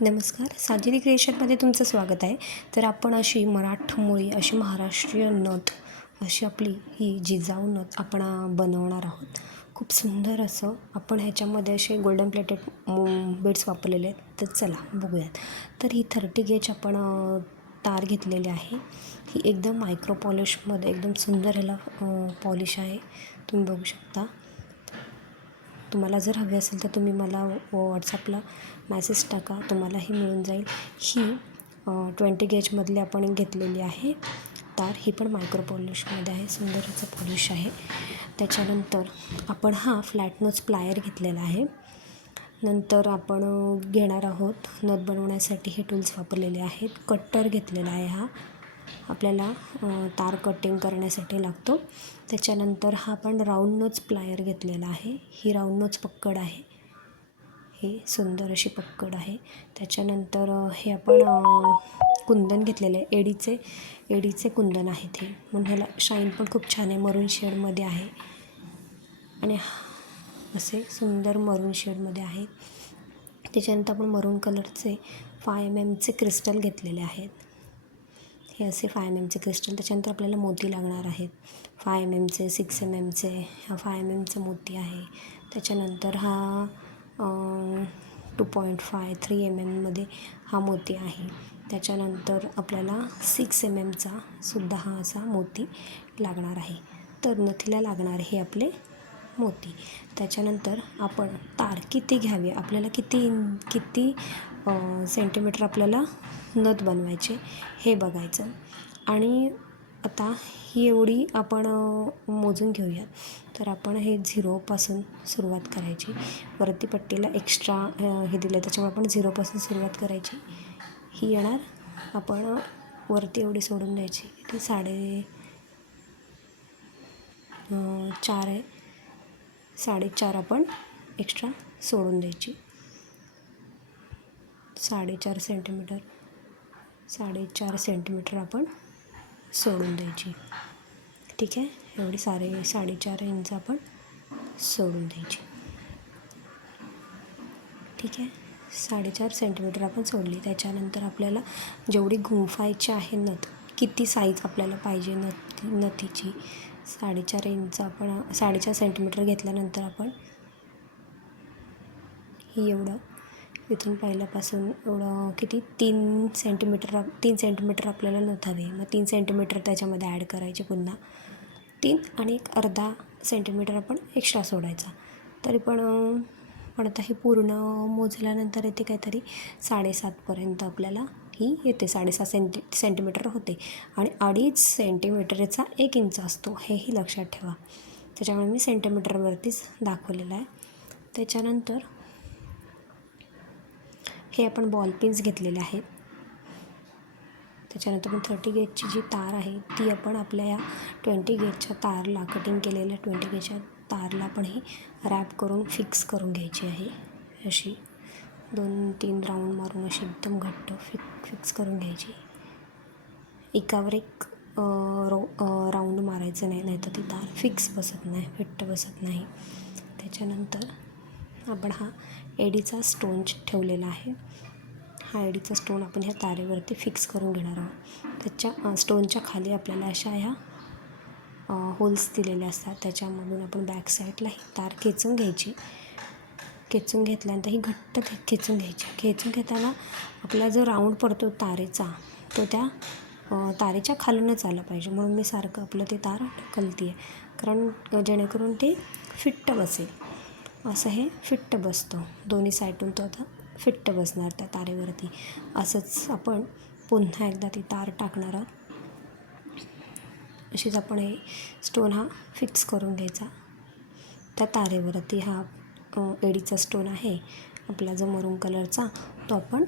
नमस्कार, साजिदी क्रिएशनमध्ये तुमचं स्वागत आहे. तर आपण अशी मराठमोळी अशी महाराष्ट्रीयन नथ अशी आपली ही जिजाऊ नथ आपण बनवणार आहोत. खूप सुंदर असं आपण ह्याच्यामध्ये असे गोल्डन प्लेटेड बीड्स वापरलेले आहेत. तर चला बघूयात. तर ही 30 गेज आपण तार घेतलेली आहे. ही एकदम मायक्रो पॉलिशमध्ये एकदम सुंदर ह्याला पॉलिश आहे, तुम्ही बघू शकता. तुम्हाला जर हवी असेल तर तुम्ही मला व्हॉट्सअपला मेसेज टाका, तुम्हालाही मिळून जाईल. ही 20 गेजमधली आपण घेतलेली आहे तार. ही पण मायक्रो पॉलिशमध्ये आहे, सुंदर असं पॉलिश आहे. त्याच्यानंतर आपण हा फ्लॅट नोज प्लायर घेतलेला आहे. नंतर आपण घेणार आहोत नथ बनवण्यासाठी हे टूल्स वापरलेले आहेत. कट्टर घेतलेला आहे हा आपल्याला तार कटिंग करण्यासाठी लागतो. त्याच्यानंतर हा आपण राऊंड नोज प्लायर घेतलेला आहे. ही राऊंड नोज पक्कड आहे, ही सुंदर अशी पक्कड आहे. त्याच्यानंतर हे आपण कुंदन घेतलेले आहे, एडीचे कुंदन आहेत हे, म्हणून ह्याला शाईन पण खूप छान आहे. मरून शेडमध्ये आहे आणि असे सुंदर मरून शेडमध्ये आहे. त्याच्यानंतर आपण मरून कलरचे 5 mm क्रिस्टल घेतलेले आहेत. हे असे 5 mm क्रिस्टल. त्याच्यानंतर आपल्याला मोती लागणार आहेत 5 mm 6 mm हा 5 mm मोती आहे. त्याच्यानंतर हा 2.5 3 mm हा मोती आहे. त्याच्यानंतर आपल्याला 6 mm सुद्धा हा असा मोती लागणार आहे. तर नथीला लागणार हे आपले मोती. त्याच्यानंतर आपण तार किती घ्यावी, आपल्याला किती सेंटीमीटर आपल्याला नथ बनवायचे हे बघायचं. आणि आता ही एवढी आपण मोजून घेऊया. तर आपण हे 0पासून सुरुवात करायची. वरती पट्टीला एक्स्ट्रा हे दिलं त्याच्यामुळे आपण 0पासून सुरुवात करायची. ही येणार आपण वरती एवढी सोडून द्यायची. ती 4.5 आहे, 4.5 आपण एक्स्ट्रा सोडून द्यायची. 4.5 सेंटीमीटर आपण सोडून द्यायची. ठीक आहे, एवढी 4.5 इंच आपण सोडून द्यायची. ठीक आहे, 4.5 सेंटीमीटर आपण सोडली. त्याच्यानंतर आपल्याला जेवढी गुंफायची आहे नथ, किती साईज आपल्याला पाहिजे नथीची, 4.5 इंच आपण 4.5 सेंटीमीटर घेतल्यानंतर आपण ही एवढं इथून पहिल्यापासून एवढं किती 3 सेंटीमीटर आपल्याला नथ हवी. मग 3 सेंटीमीटर त्याच्यामध्ये ॲड करायचे पुन्हा 3 आणि 1/2 सेंटीमीटर आपण एक्स्ट्रा सोडायचा. तरी पण आता हे पूर्ण मोजल्यानंतर येते काहीतरी 7.5पर्यंत आपल्याला ही येते. 7.5 सेंटीमीटर होते आणि 2.5 सेंटीमीटरचा 1 इंच असतो, हेही लक्षात ठेवा. त्याच्यामुळे मी सेंटीमीटरवरतीच दाखवलेलं आहे. त्याच्यानंतर हे आपण बॉल पिन्स घेतलेले आहेत. त्याच्यानंतर आपण 30 गेजची जी तार आहे ती आपण आपल्या या 20 गेजच्या तारला कटिंग केलेल्या 20 गेजच्या तारला पण ही रॅप करून फिक्स करून घ्यायची आहे. अशी 2-3 राऊंड मारून अशी एकदम घट्ट फिक्स करून घ्यायची. एकावर एक राऊंड मारायचं नाही, नाहीतर ती तार फिक्स बसत नाही, फिट्ट बसत नाही. त्याच्यानंतर आपण हा एडीचा स्टोन ठेवलेला आहे. हा एडीचा स्टोन आपण ह्या तारेवरती फिक्स करून घेणार आहोत. त्याच्या स्टोनच्या खाली आपल्याला अशा ह्या होल्स दिलेले असतात. त्याच्यामधून आपण बॅक साईडला ही तार खेचून घ्यायची. खेचून घेतल्यानंतर ही घट्ट खेचून घ्यायची. खेचून घेताना आपला जो राऊंड पडतो तारेचा, तो त्या तारेच्या खालूनच आला पाहिजे. म्हणून मी सारखं आपलं ते तार ढकलते आहे, कारण जेणेकरून ते फिट्ट बसेल. असं हे फिट्ट बसतं, दोन्ही साईडून तो आता फिट्ट बसणार त्या तारेवरती. असंच आपण पुन्हा एकदा ती तार टाकणार आहोत. अशीच आपण हे स्टोन हा फिक्स करून घ्यायचा त्या तारेवरती. हा एडीचा स्टोन आहे आपला जो मरून कलरचा, तो आपण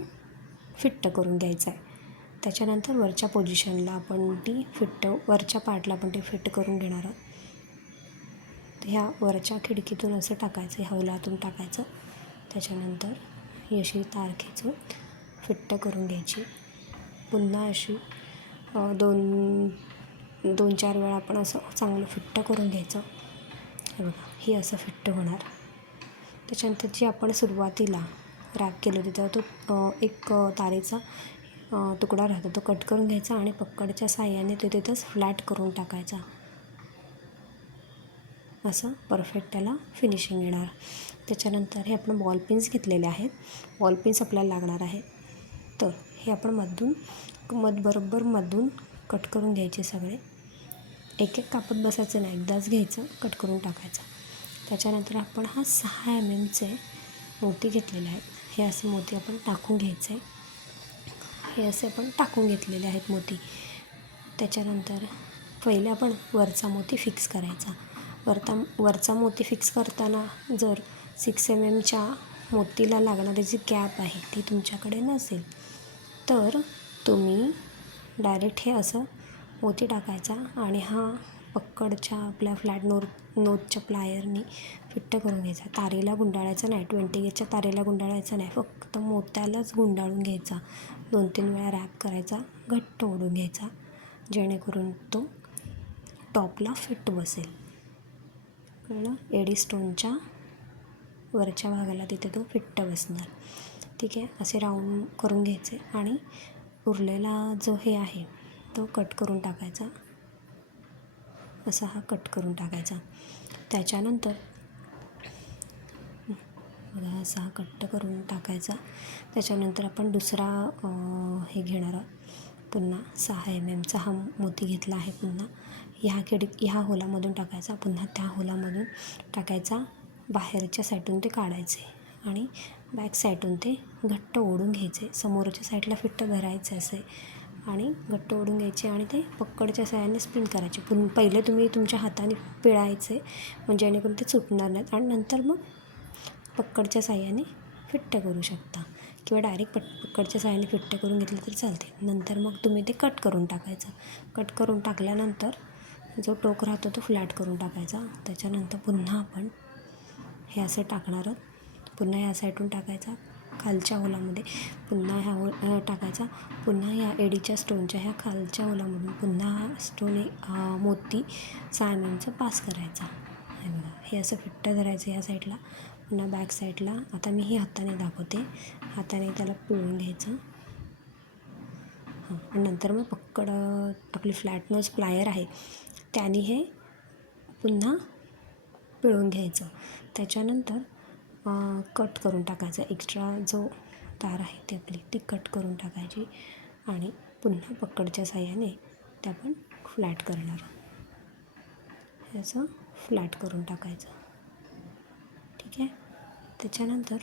फिट्ट करून घ्यायचा आहे. त्याच्यानंतर वरच्या पोझिशनला आपण ती वरच्या पार्टला आपण ती फिट करून घेणार आहोत. ह्या वरच्या खिडकीतून असं टाकायचं, हौलातून टाकायचं. त्याच्यानंतर ही अशी तार खेचून फिट्ट करून घ्यायची. पुन्हा अशी 2-4 वेळा आपण असं चांगलं फिट्ट करून घ्यायचं. हे बघा, ही असं फिट्ट होणार. त्याच्यानंतर जी आपण सुरुवातीला रॅप केलं होती तेव्हा तो एक तारेचा तुकडा राहतो तो कट करून घ्यायचा आणि पक्कडच्या साहाय्याने तो तिथंच फ्लॅट करून टाकायचा. असं परफेक्ट त्याला फिनिशिंग येणार. त्याच्यानंतर हे आपण बॉल पिन्स घेतलेले आहेत. बॉल पिन्स आपल्याला लागणार आहेत. तर हे आपण बरोबर मधून कट करून घ्यायचे सगळे. एक एक कापत बसायचं नाही, एकदाच घ्यायचं, कट करून टाकायचं. त्याच्यानंतर आपण हा 6 mm मोती घेतलेले आहेत. हे असे मोती आपण टाकून घ्यायचे. हे असे आपण टाकून घेतलेले आहेत मोती. त्याच्यानंतर पहिले आपण वरचा मोती फिक्स करायचा. वरचा मोती फिक्स करताना जर 6 mm मोतीला लागणारी जी कॅप आहे ती तुमच्याकडे नसेल तर तुम्ही डायरेक्ट हे असं मोती टाकायचा आणि हा पक्कडच्या आपल्या फ्लॅट नोजच्या प्लायरनी फिट्ट करून घ्यायचा. तारेला गुंडाळायचं नाही, 20 गेजच्या तारेला गुंडाळायचं नाही, फक्त मोत्यालाच गुंडाळून घ्यायचा. 2-3 वेळा रॅप करायचा, घट्ट ओढून घ्यायचा, जेणेकरून तो टॉपला फिट बसेल. कळलं? एडी स्टोनच्या वरच्या भागाला तिथे तो फिट्ट बसणार. ठीक आहे. असे राऊंड करून घ्यायचे आणि उरलेला जो हे आहे तो कट करून टाकायचा. असा हा कट करून टाकायचा. त्याच्यानंतर बघा असा हा कट करून टाकायचा. त्याच्यानंतर आपण दुसरा हे घेणार आहोत. पुन्हा 6 mm हा मोती घेतला आहे. पुन्हा ह्या होलामधून टाकायचा, पुन्हा त्या होलामधून टाकायचा. बाहेरच्या साईडून ते काढायचे आणि बॅक साईडून ते घट्ट ओढून घ्यायचे. समोरच्या साईडला फिट्ट धरायचे असे आणि घट्ट ओढून घ्यायचे आणि ते पक्कडच्या साहाय्याने स्पिन करायचे. पहिले तुम्ही तुमच्या हाताने पिळायचे म्हणजे जेणेकरून ते सुटणार नाहीत आणि नंतर मग पक्कडच्या साहाय्याने फिट्ट करू शकता किंवा डायरेक्ट पक्कडच्या साहाय्याने फिट्ट करून घेतलं तरी चालते. नंतर मग तुम्ही ते कट करून टाकायचं. कट करून टाकल्यानंतर जो टोक राहतो तो फ्लॅट करून टाकायचा. त्याच्यानंतर पुन्हा आपण हे असं टाकणार आहोत. पुन्हा ह्या साईडून टाकायचा खालच्या होलामध्ये, पुन्हा ह्या टाकायचा, पुन्हा ह्या एडीच्या स्टोनच्या ह्या खालच्या होलामधून पुन्हा हा मोती 6 mm पास करायचा. हे बघा हे असं फिट्ट धरायचं ह्या साईडला, पुन्हा बॅक साईडला. आता मी ही हाताने दाखवते. हाताने त्याला पिळून घ्यायचं. आणि नंतर मग पक्कड आपली फ्लॅट नोज प्लायर आहे त्याने हे पुन्हा पिळून घ्यायचं. त्याच्यानंतर कट करून टाकायचं. एक्स्ट्रा जो तार आहे ती आपली ती कट करून टाकायची आणि पुन्हा पक्कडच्या साहाय्याने ते आपण फ्लॅट करणार. हे असं फ्लॅट करून टाकायचं. ठीक आहे. त्याच्यानंतर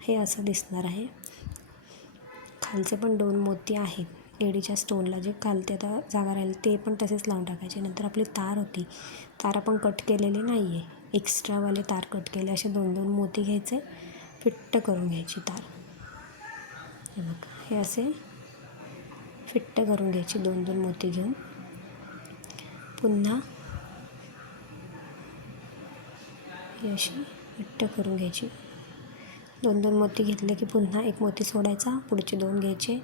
हे असं दिसणार आहे. खालचे पण 2 मोती आहेत एडीच्या स्टोनला, जे खालते आता जागा राहील ते पण तसेच लावून टाकायचे. नंतर आपली तार होती, तार आपण कट केलेली नाही आहे, एक्स्ट्रावाले तार कट केले. असे 2-2 मोती घ्यायचे, फिट्ट करून घ्यायची तार. हे बघ हे असे फिट्ट करून घ्यायची 2-2 मोती घेऊन. पुन्हा ही अशी फिट्ट करून घ्यायची. 2-2 मोती घेतले की पुन्हा एक मोती सोडायचा, पुढचे 2 घ्यायचे,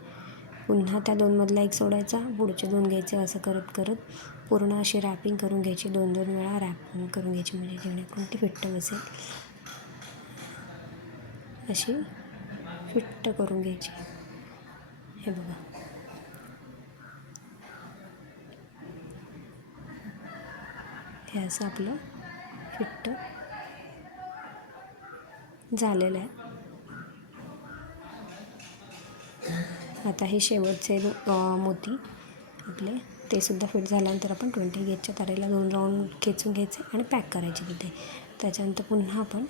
पुन्हा त्या 2 मधला एक सोडायचा, पुढचे 2 घ्यायचे. असं करत करत पूर्ण अशी रॅपिंग करून घ्यायची. 2-2 वेळा रॅपिंग करून घ्यायची म्हणजे जेणेकरून ती फिट्ट बसेल. अशी फिट्ट करून घ्यायची. हे बघा हे असं आपलं फिट्ट झालेलं आहे. आता हे शेवटचे मोती आपले ते सुद्धा फिट झाल्यानंतर आपण 20 गेजच्या तारेला 2 राऊंड खेचून घ्यायचे आणि पॅक करायचे तिथे. त्याच्यानंतर पुन्हा आपण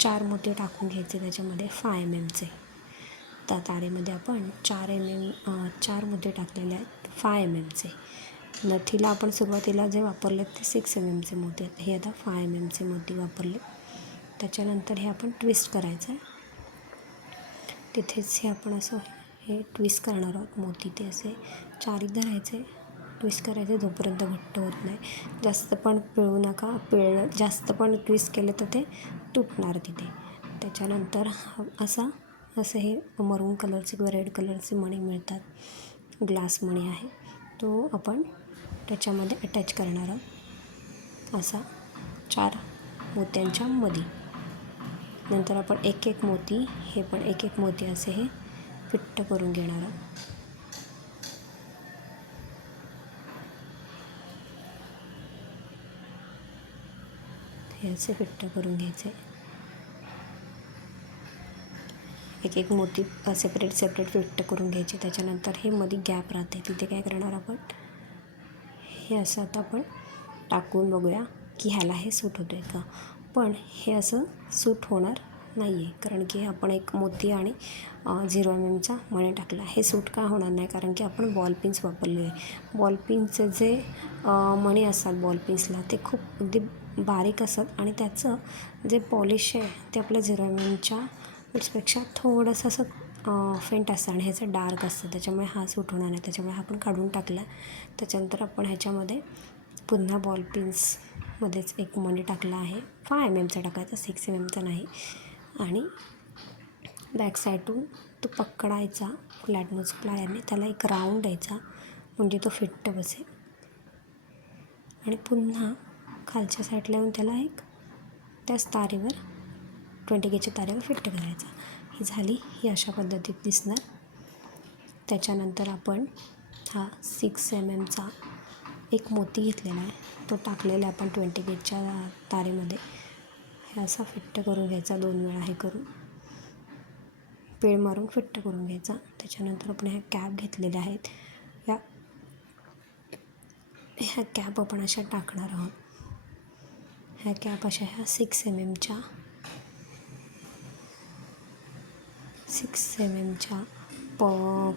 4 मोती टाकून घ्यायचे त्याच्यामध्ये 5 mm. त्या तारेमध्ये आपण 4 मोती टाकलेले आहेत 5 mm. नथीला आपण सुरुवातीला जे वापरले ते 6 mm मोती आहेत, हे आता 5 mm मोती वापरले. त्याच्यानंतर हे आपण ट्विस्ट करायचं आहे. तिथेच हे आपण असं हे ट्विस्ट करणार आहोत. मोती ते असे 4 धरायचे, ट्विस्ट करायचे जोपर्यंत घट्ट होत नाही. जास्त पण पिळू नका, जास्त पण ट्विस्ट केलं तर ते तुटणार तिथे. त्याच्यानंतर असं हे मरून कलरचे किंवा रेड कलरचे मणी मिळतात, ग्लास मणी आहे, तो आपण त्याच्यामध्ये अटॅच करणार आहोत. असा 4 मोत्यांच्या मध्ये. नंतर आपण एक एक मोती, हे पण एक एक मोती असे हे फिट्ट करून घेणार आहोत. हे असे फिट्ट करून घ्यायचे. एक एक मोती सेपरेट फिट्ट करून घ्यायचे. त्याच्यानंतर हे मध्ये गॅप राहते, तिथे काय करणार आपण, हे असं आता आपण टाकून बघूया की ह्याला हे सूट होतं आहे का. पण हे असं सूट होणार नाही आहे, कारण की आपण एक मोती आणि 0 mm मणी टाकला. हे सूट का होणार नाही, कारण की आपण बॉल पिन्स वापरले आहे. बॉल पिनचे जे मणी असतात बॉल पिन्सला, ते खूप अगदी बारीक असतात आणि त्याचं जे पॉलिश आहे ते आपल्या 0 mm बिट्सपेक्षा थोडंसं असं फेंट असतं आणि ह्याचं डार्क असतं, त्याच्यामुळे हा सूट होणार नाही. त्याच्यामुळे हा आपण काढून टाकला. त्याच्यानंतर आपण ह्याच्यामध्ये पुन्हा बॉल पिन्समध्येच एक मणी टाकला आहे. 5 mm टाकायचा, 6 mm नाही. आणि बॅक साईडून तो पकडायचा फ्लॅट नोज प्लायरने, त्याला एक राऊंड द्यायचा म्हणजे तो फिट्ट बसेल. आणि पुन्हा खालच्या साईडला येऊन त्याला एक त्याच तारेवर 20 गेजच्या तारेवर फिट्ट करायचा. ही झाली, ही अशा पद्धतीत दिसणार. त्याच्यानंतर आपण हा 6 mm एक मोती घेतलेला आहे, तो टाकलेला आपण 20 गेजच्या तारेमध्ये. हे असा फिट्ट करून घ्यायचा 2 वेळा, हे करून पेळ मारून फिट्ट करून घ्यायचा. त्याच्यानंतर आपण ह्या कॅप घेतलेल्या आहेत, ह्या कॅप आपण अशा टाकणार आहोत. ह्या कॅप अशा ह्या 6 mm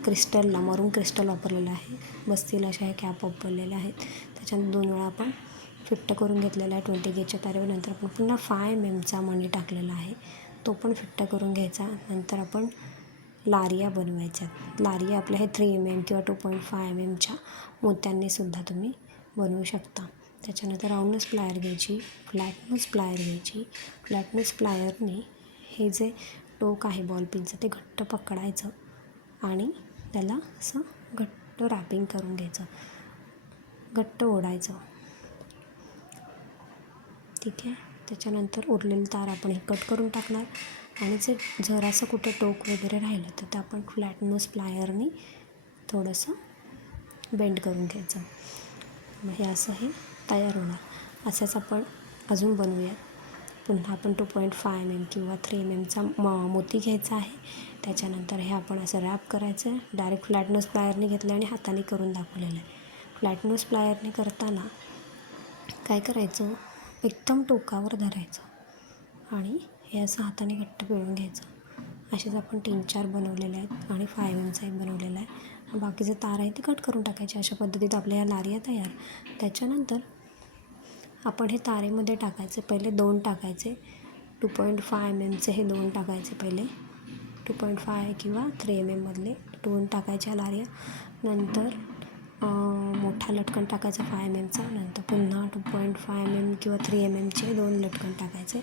क्रिस्टलला, मरून क्रिस्टल वापरलेलं आहे, बसतील अशा ह्या कॅप वापरलेल्या आहेत. त्याच्यानंतर 2 वेळा आपण फिट्ट करून घेतलेला आहे 20 गेजच्या तारेवर. नंतर आपण पुन्हा 5 mm मणी टाकलेला आहे, तो पण फिट्ट करून घ्यायचा. नंतर आपण लारिया बनवायच्या. लारिया आपल्या हे 3 mm किंवा 2.5 mm मोत्यांनीसुद्धा तुम्ही बनवू शकता. त्याच्यानंतर राऊंड नोज प्लायर घ्यायची, फ्लॅट नोज प्लायर घ्यायची. फ्लॅट नोज प्लायरने हे जे टोक आहे बॉल पिनचं ते घट्ट पकडायचं आणि त्याला असं घट्ट रॅपिंग करून घ्यायचं, घट्ट ओढायचं. ठीक आहे. त्याच्यानंतर उरलेली तार आपण हे कट करून टाकणार आणि जरासं कुठं टोक वगैरे राहिलं तर ते आपण फ्लॅट नोज प्लायरने थोडंसं बेंड करून घ्यायचं. मग हे असं हे तयार होणार. असंच आपण अजून बनवूया. पुन्हा आपण 2.5 mm किंवा 3 mm मोती घ्यायचा आहे. त्याच्यानंतर हे आपण असं रॅप करायचं आहे. डायरेक्ट फ्लॅट नोज प्लायरने घेतलं आणि हाताने करून दाखवलेलं आहे. फ्लॅट नोज प्लायरने करताना काय करायचं, एकदम टोकावर धरायचं आणि हे असं हाताने घट्ट पिळून घ्यायचं. असेच आपण 3-4 बनवलेले आहेत आणि 5 mm एक बनवलेला आहे. बाकीचे तार आहे ते कट करून टाकायचे. अशा पद्धतीत आपल्या ह्या लारिया तयार. त्याच्यानंतर आपण हे तारेमध्ये टाकायचे. पहिले 2 टाकायचे, 2.5 mm हे 2 टाकायचे पहिले, 2.5 किंवा 3 mm मधले 2 टाकायच्या लारिया. नंतर मोठा लटकन टाकायचा 5 mm नंतर पुन्हा 2.5 mm किंवा 3 mm 2 लटकन टाकायचे.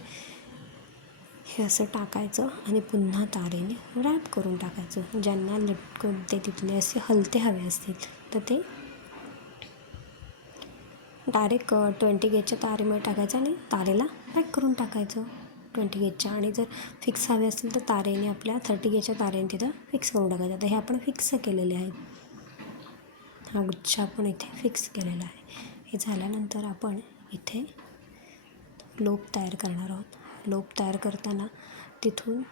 हे असं टाकायचं आणि पुन्हा तारेने रॅप करून टाकायचं. ज्यांना लटकन ते तिथले असे हलते हवे असतील तर ते डायरेक्ट 20 गेजच्या तारेमध्ये टाकायचं आणि तारेला पॅक करून टाकायचं 20 गेजच्या. आणि जर फिक्स हवे असतील तर तारेने आपल्या 30 गेजच्या तारेने तिथं फिक्स करून टाकायचं. आता हे आपण फिक्स केलेले आहेत, हा गुच्छ आपण इथे फिक्स केलेला आहे. हे झाल्यानंतर आपण इथे लोप तयार करणार आहोत. लोप तयार करताना तिथून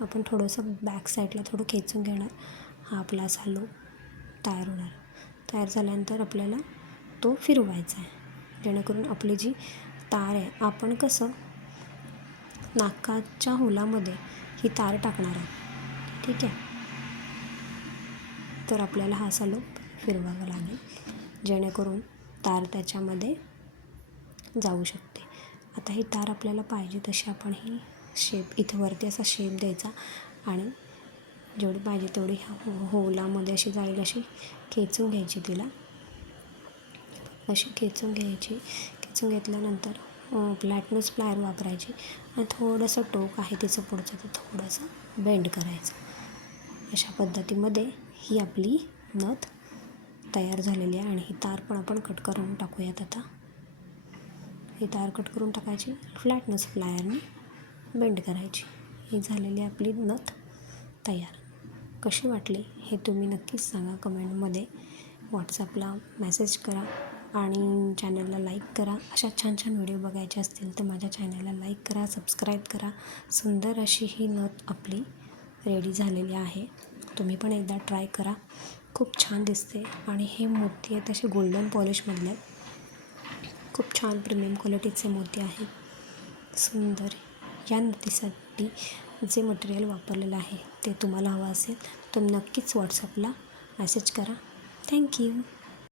आपण थोडंसं बॅक साईडला थोडं खेचून घेणार. हा आपला असा लोप तयार होणार. तयार झाल्यानंतर आपल्याला तो फिरवायचा आहे, जेणेकरून आपली जी तार आहे, आपण कसं नाकाच्या होलामध्ये ही तार टाकणार आहोत. ठीक आहे. तर आपल्याला हा असा लोप फिरवावा लागेल, जेणेकरून तार त्याच्यामध्ये जाऊ शकते. आता ही तार आपल्याला पाहिजे तशी आपण ही शेप इथे वरती असा शेप द्यायचा आणि जेवढी पाहिजे तेवढी होलामध्ये अशी जाईल अशी खेचून घ्यायची. तिला अशी खेचून घ्यायची. खेचून घेतल्यानंतर फ्लॅट नोज प्लायर वापरायची आणि थोडंसं टोक आहे तिचं पुढचं ते थोडंसं बेंड करायचं. अशा पद्धतीमध्ये ही आपली नथ तयार झालेली आहे. आणि ही तार पण आपण कट करून टाकूयात. आता ही तार कट करून टाकायची, फ्लॅट नोज प्लायरने बेंड करायची. ही झालेली आपली नथ तयार. कशी वाटली हे तुम्ही नक्कीच सांगा कमेंटमध्ये. व्हॉट्सअपला मेसेज करा आणि चॅनलला लाईक करा. अशा छान छान व्हिडिओ बघायचे असतील तर माझ्या चॅनलला लाईक करा, सबस्क्राईब करा. सुंदर अशी ही नथ आपली रेडी झालेली आहे. तुम्ही पण एकदा ट्राय करा. खूप छान दिसते आणि हे मोती आहेत असे गोल्डन पॉलिशमधले आहेत. खूप छान प्रीमियम क्वालिटीचे मोती आहेत. सुंदर. या नथीसाठी जे मटेरियल वापरलेलं आहे ते तुम्हाला हवं असेल तर नक्कीच व्हॉट्सअपला मेसेज करा. थँक्यू.